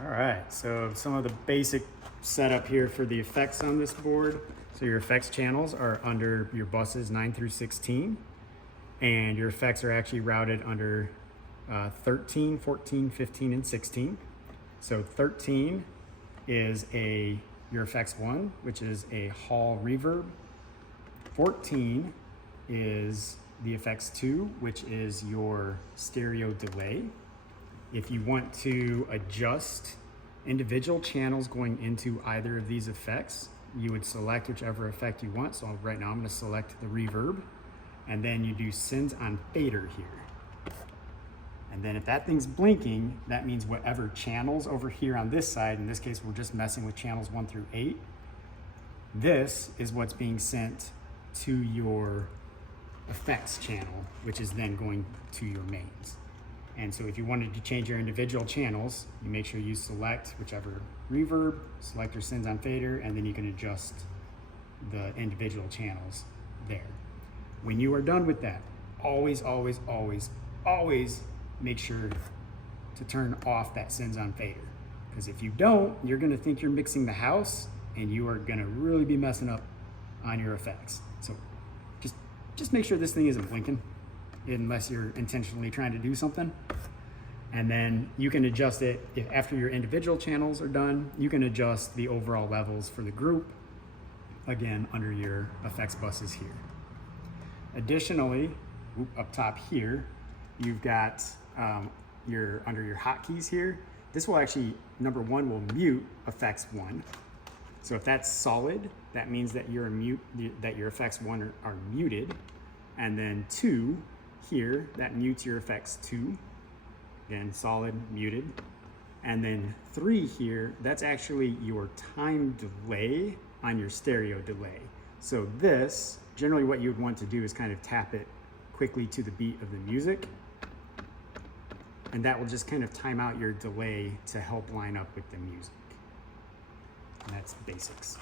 All right, so some of the basic setup here for the effects on this board. So your effects channels are under your buses 9 through 16, and your effects are actually routed under 13, 14, 15, and 16. So 13 is your effects 1, which is a hall reverb. 14 is the effects 2, which is your stereo delay. If you want to adjust individual channels going into either of these effects, you would select whichever effect you want. So right now I'm going to select the reverb, and then you do sends on fader here. And then if that thing's blinking, that means whatever channels over here on this side, in this case we're just messing with channels 1 through 8, this is what's being sent to your effects channel, which is then going to your mains. And so if you wanted to change your individual channels, you make sure you select whichever reverb, select your sends on fader, and then you can adjust the individual channels there. When you are done with that, always, always, always, always make sure to turn off that sends on fader. Because if you don't, you're gonna think you're mixing the house and you are gonna really be messing up on your effects. So just make sure this thing isn't blinking, unless you're intentionally trying to do something. And then you can adjust it after your individual channels are done. You can adjust the overall levels for the group, again, under your effects buses here. Additionally, up top here, you've got under your hotkeys here. This will actually, number 1, will mute effects 1. So if that's solid, that means that your effects 1 are muted. And then 2 here, that mutes your effects 2. Again, solid, muted. And then 3 here, that's actually your time delay on your stereo delay. So this, generally what you would want to do is kind of tap it quickly to the beat of the music. And that will just kind of time out your delay to help line up with the music. And that's basics.